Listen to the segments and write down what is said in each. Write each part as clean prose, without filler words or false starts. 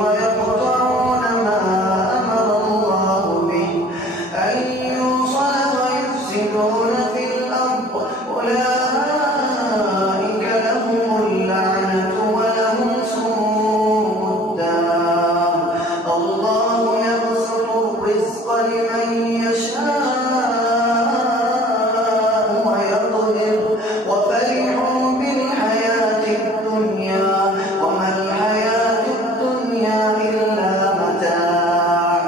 ويقطعون ما أمر الله به أن يوصل ويفسدون في الأرض أولئك لهم اللعنة ولهم سوء الدار الله يبسط الرزق لمن يشاء ويقدر وفرحوا بالحياة الدنيا وما الحياة الدنيا إلا متاع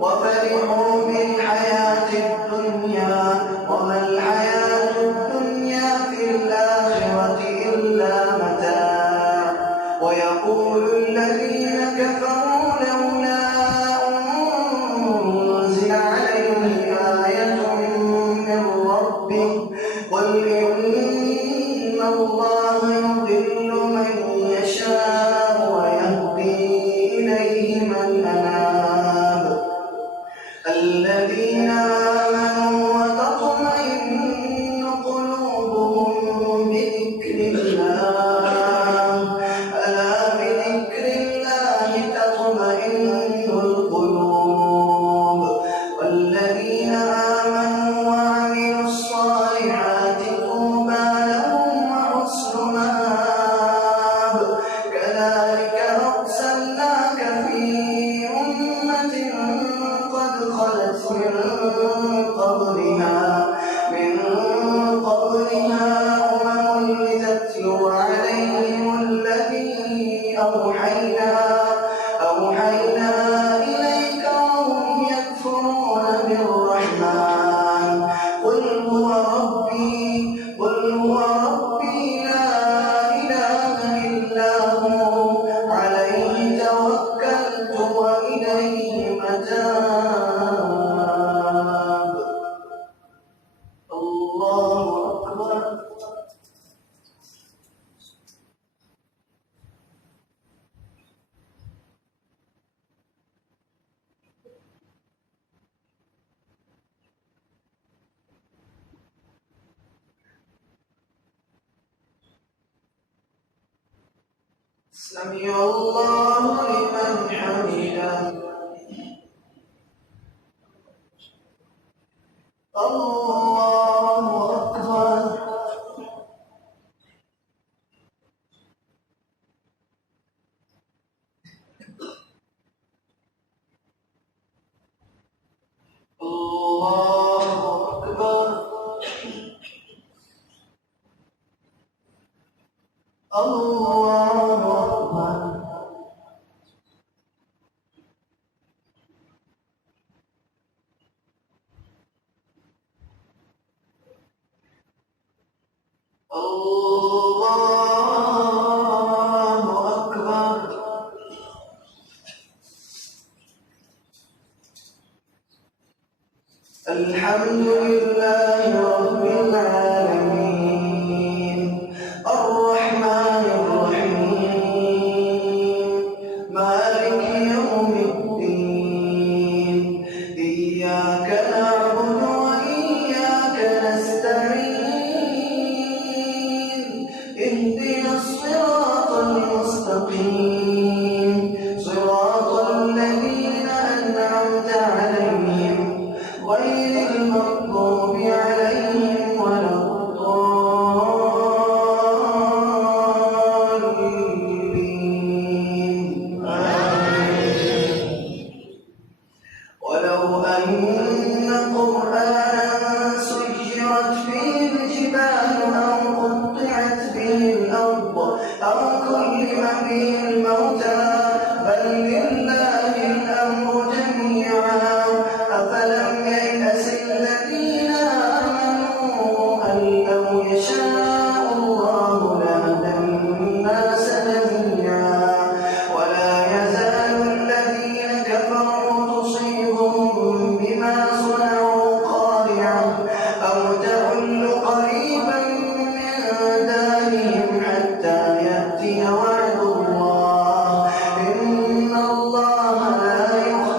وفرحوا بالحياة الدنيا وما الحياة الدنيا في الآخرة إلا متاع ويقول الذين كفروا لولا أنزل عليه آية من ربه قل إن الله يضل من يشاء ويهدي إليه من أناب الذين آمنوا وتطمئن قلوبهم بذكر الله ألا بذكر الله تطمئن القلوب والذين آمنوا وعملوا الصالحات طوبى لهم وحسن مآب كذلك أرسلناك في أمة قد خلت من قبلها أمم لتتلو عليهم الذي أوحينا إليك وهم يكفرون بالرحمن قل هو ربي لا إله إلا هو عليه توكلت وإليه متاب الله أكبر سمع الله لمن حمده الله أكبر الله أكبر الله أكبر الله أكبر الحمد لله رب العالمين الرحمن الرحيم مالك يوم الدين إياك نعبد وإياك نستعين اهدنا الصراط المستقيم صراط الذين أنعمت عليهم غير المغضوب عليهم ولا الضالين ولو أن قرآنا سيرت به الجبال أو قطعت به الأرض أو كلم به الموتى بل لله الأمر جميعا أفلم ييأس الذين آمنوا أن لو يشاء الله لهدى الناس جميعا ولا يزال الذين كفروا تصيبهم بما صنعوا قارعة أو تحل قريبا من دارهم حتى يأتي وعد الله إن الله لا يخلف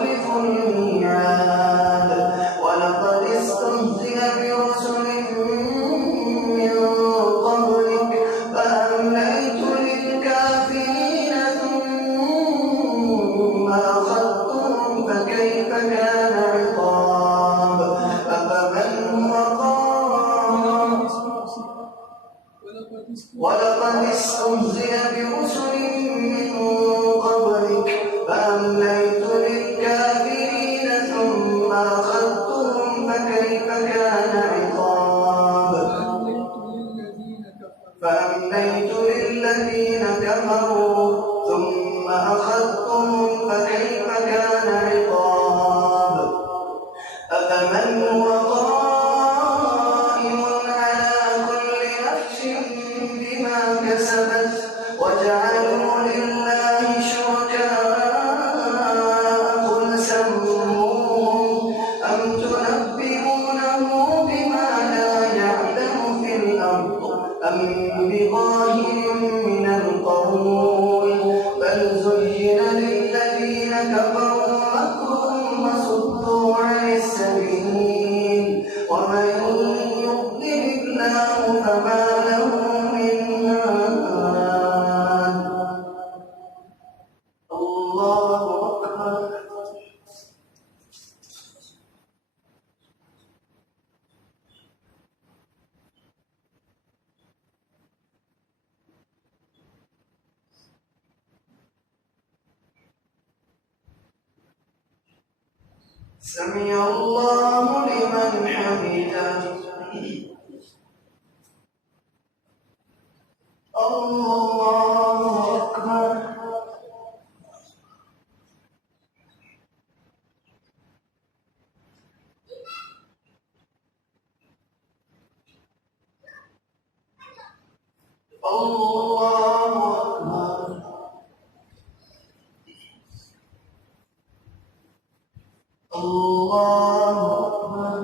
زين للذين كفروا مكرهم وصدوا عن السبيل ومن يضلل الله فما له من هاد الله أكبر. سمع الله لمن حمده. الله أكبر. الله أكبر. الله أكبر.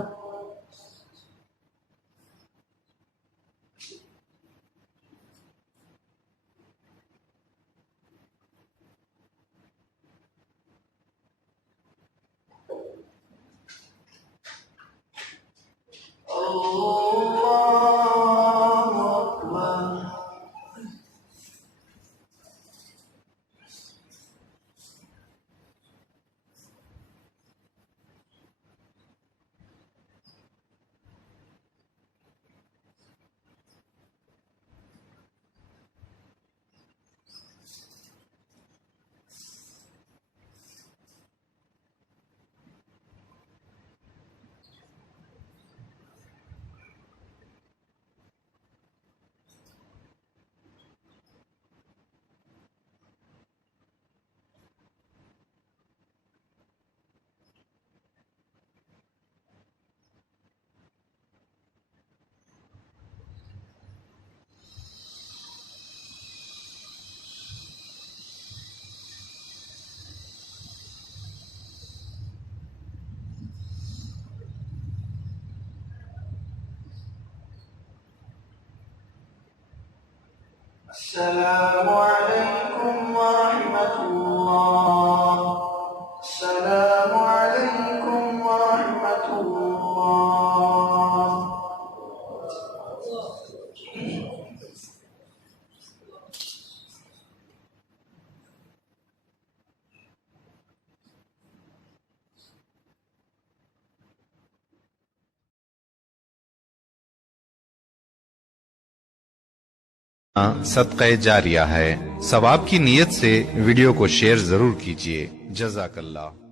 السلام عليكم ورحمة الله. السلام عليكم ورحمة الله. सदक़े जारिया है। सवाब की नीयत से वीडियो को शेयर जरूर कीजिए। जज़ाकल्लाह।